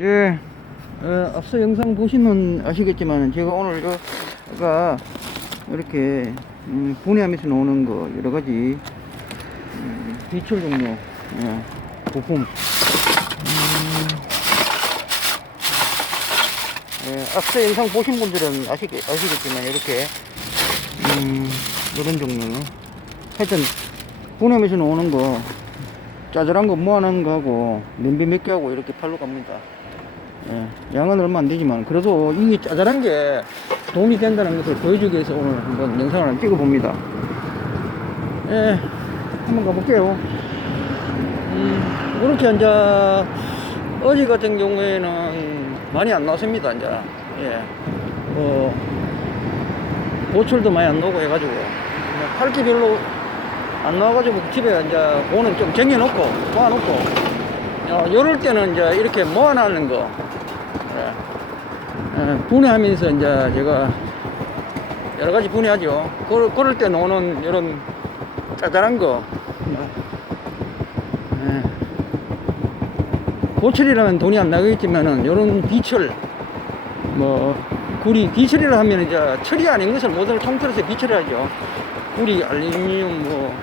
예, 어, 앞서 영상 보시면 아시겠지만 제가 오늘 저가 이렇게 음, 분해하면서 나오는 거 여러 가지 음, 비철 종류 예, 부품. 음, 예, 앞서 영상 보신 분들은 아시겠, 아시겠지만 이렇게 음, 이런 종류 하여튼 분해하면서 나오는 거 짜잘한 거 모아놓은 거하고 냄비 몇 개 하고 이렇게 팔로 갑니다. 예, 양은 얼마 안 되지만 그래도 이게 짜잘한 게 도움이 된다는 것을 보여주기 위해서 오늘 한번 영상을 한번 찍어봅니다. 예, 한번 가볼게요. 음, 이렇게 이제 어제 같은 경우에는 많이 안 나왔습니다. 이제 예, 뭐 보철도 많이 안 나오고 해가지고 그냥 팔기 별로 안 나와가지고 집에 이제 오는 좀 쟁여놓고 모아놓고 어, 요럴 때는 이제 이렇게 모아놨는 거 예. 예, 분해하면서 이제 제가 여러 가지 분해하죠. 그럴, 그럴 때 노는 이런 짜잘한 거. 예. 고철이라면 돈이 안 나겠지만은 이런 비철, 뭐 구리 비철이라 하면 이제 철이 아닌 것을 모두 통틀어서 비철이라죠. 구리, 알루미늄, 뭐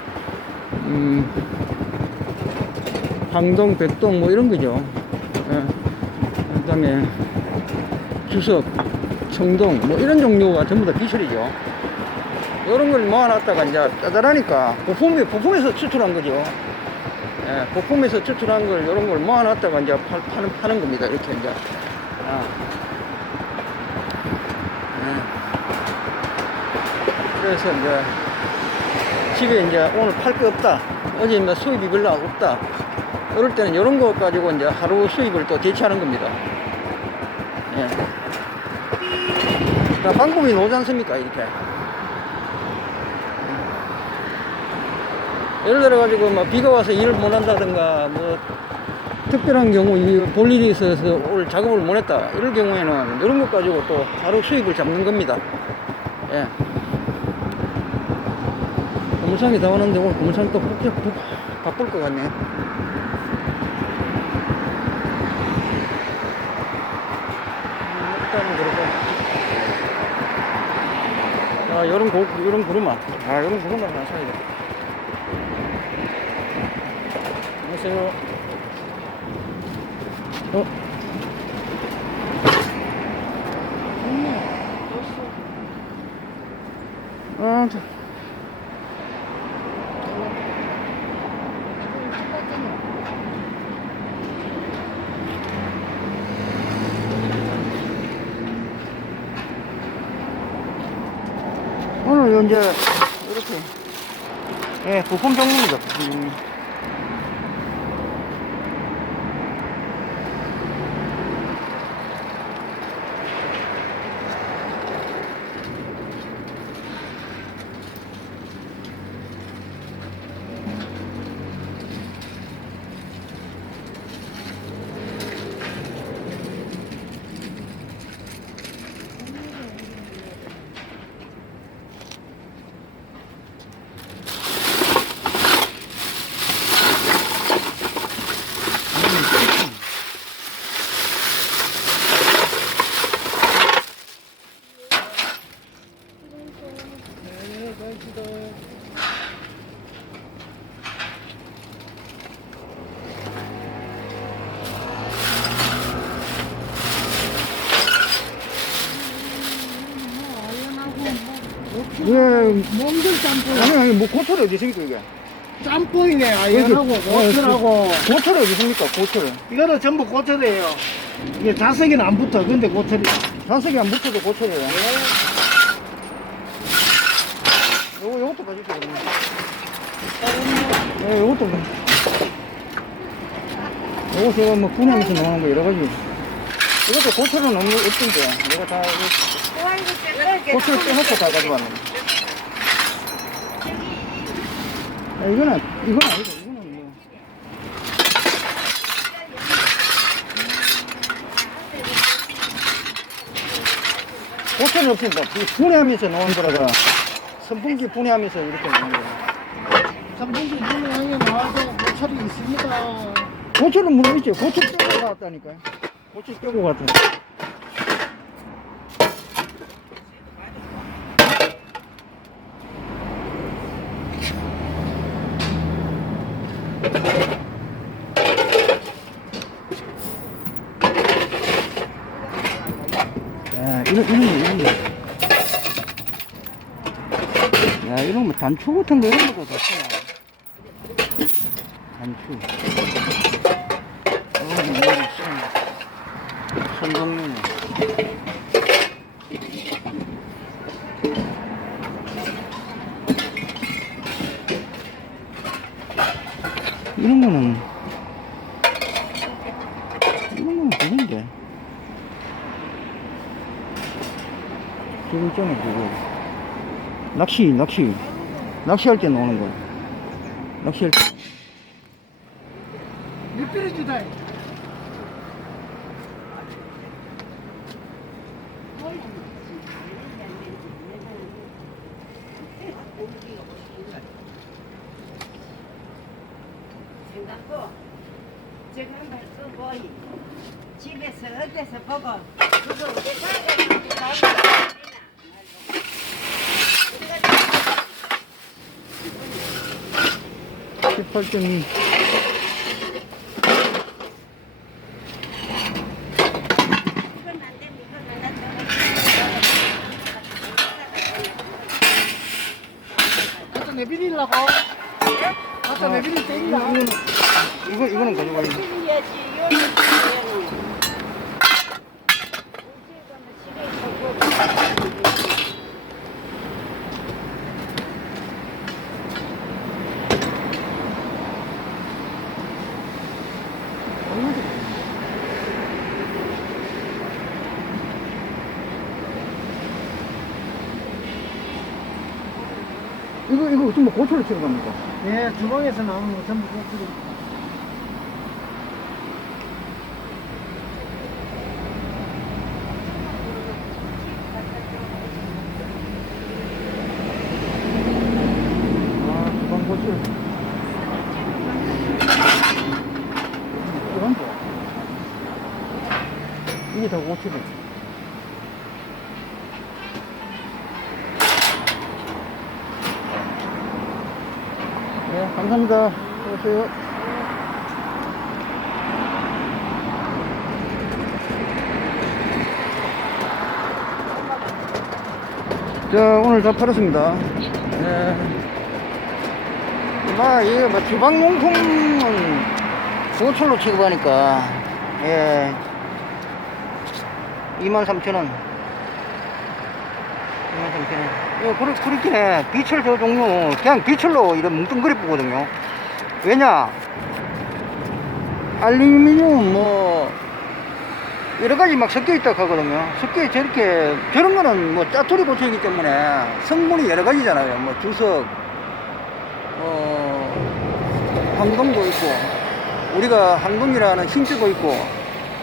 음, 항동, 백동 뭐 이런 거죠. 예. 그 다음에 주석, 청동 뭐 이런 종류가 전부 다 비철이죠. 이런 걸 모아놨다가 이제 짜잘하니까 부품이 부품에서 추출한 거죠. 예, 부품에서 추출한 걸 이런 걸 모아놨다가 이제 팔, 파는 파는 겁니다. 이렇게 이제. 아. 예. 그래서 이제 집에 이제 오늘 팔 게 없다. 어제 뭐 수입이 별로 없다. 이럴 때는 이런 거 가지고 이제 하루 수입을 또 대체하는 겁니다. 예. 자, 방법이 나오지 않습니까? 이렇게. 예를 들어가지고 뭐 비가 와서 일을 못 한다든가 뭐 특별한 경우 이볼 일이 있어서 오늘 작업을 못 했다. 이럴 경우에는 이런 것 가지고 또 하루 수입을 잡는 겁니다. 예. 고물상이 다 오는데 오늘 고물상 또 바쁠 것 같네. 음, 일단은 그러고. 아, 요런 고, 요런 구루마. 아, 요런 구루마 하나 사야 돼. 안녕하세요. 어? 아, 저. 이제 이렇게 예 부품 종류입니다. 부품. 예, 몽골 짬뽕. 아니 아니 뭐 고철이 어디 있습니까 이게? 짬뽕이네. 아연하고 여기, 고철하고. 고철이 어디 있습니까 고철? 이거는 전부 고철이에요. 이게 자석이는 안 붙어. 근데 고철이. 좌석이 안 붙어도 고철이에요. 요것도 봐주세요. 예, 요것도 봐. 요거 제가 뭐 분해하면서 나오는 거 여러 가지. 이것도 고철은 없는 없던데 내가 다 고철 빼놓고 다 가져왔네. 아, 이거는 이건. 이거는 뭐. 고철이 없습니다. 이 분해하면서 나온 거라가 선풍기 분해하면서 이렇게 나온 거예요. 선풍기 분양에 나와서 고철이 있습니다. 고철은 물론 있죠. 고철 빼고 나왔다니까요. 고치 끼고 가자. 야, 이런, 이런 거, 이런 거. 야, 이런 거 단추 같은 거 이런 것도 좋잖아. 단추. 어, 이거 있어. 손동네. 이런 거는 이런 거는 되는데 저거 있잖아 그거 낚시 낚시. 낚시할 때 나오는 거 낚시할 때. 미끼를 주다. 생각도 지금 한번 쓰고 집에서 어디서 보고 그거 우리 가게 십 팔 점이 이건 안 되면 이건 안 갖다 내비리려고. 갖다 내비릴 때 있나? 이거는 이거 이거는 가져가 있네 이거 지금 뭐 고철로 치는 겁니까? 예, 주방에서 나오는 거 전부 고추로. 아 주방 고철 이건 거 이게 다 고철이 네 감사합니다. 수고하세요. 자 오늘 다 팔았습니다. 네. 막 이게 뭐 주방용품은 고철로 취급하니까 예. 23,000원 23,000원 이거 그렇, 그렇긴 해 비철 저 종류 그냥 비철로 이런 뭉뚱그리 뿌거든요 왜냐 알루미늄 뭐 여러 가지 막 섞여 있다 하거든요. 섞여 저렇게 저런 거는 뭐 짜투리 고철이기 때문에 성분이 여러 가지잖아요. 뭐 주석, 어, 황동도 있고 우리가 황동이라는 힌트도 있고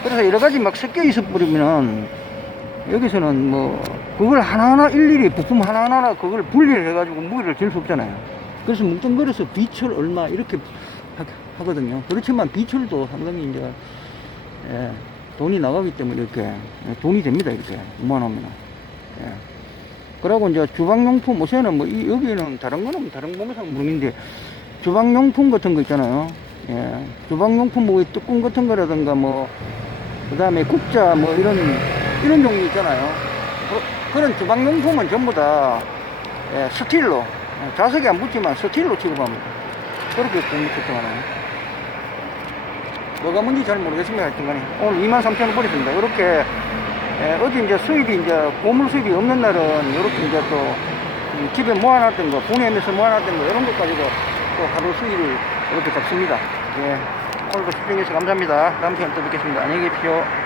그래서 여러 가지 막 섞여 있어 버리면은 여기서는 뭐 그걸 하나하나 일일이 부품 하나하나 그걸 분리를 해가지고 무게를 잴 수 없잖아요. 그래서 뭉뚱그려서 비철 얼마 이렇게 하, 하거든요. 그렇지만 비철도 상당히 이제 예, 돈이 나가기 때문에 이렇게 예, 돈이 됩니다 이렇게 5만 원이면 예. 그러고 이제 주방용품 요새는 뭐 이, 여기는 다른 거는 다른 몸에서 모르겠는데 주방용품 같은 거 있잖아요 예. 주방용품 뭐 뚜껑 같은 거라든가 뭐 그다음에 국자 뭐 이런 이런 종류 있잖아요 그, 런 주방용품은 전부 다 예, 스틸로 예, 자석이 안 붙지만 스틸로 취급합니다 그렇게 공급했더만요 뭐가 뭔지 잘 모르겠습니다. 하여튼간에. 오늘 23,000원 버렸습니다. 이렇게, 에, 어디 이제 수입이 이제 보물 수입이 없는 날은 이렇게 이제 또 음, 집에 모아놨던 거, 분해하면서 모아놨던 거, 이런 것 가지고 또 하루 수입을 이렇게 잡습니다. 예. 오늘도 시청해주셔서 감사합니다. 다음 시간에 또 뵙겠습니다. 안녕히 계십시오.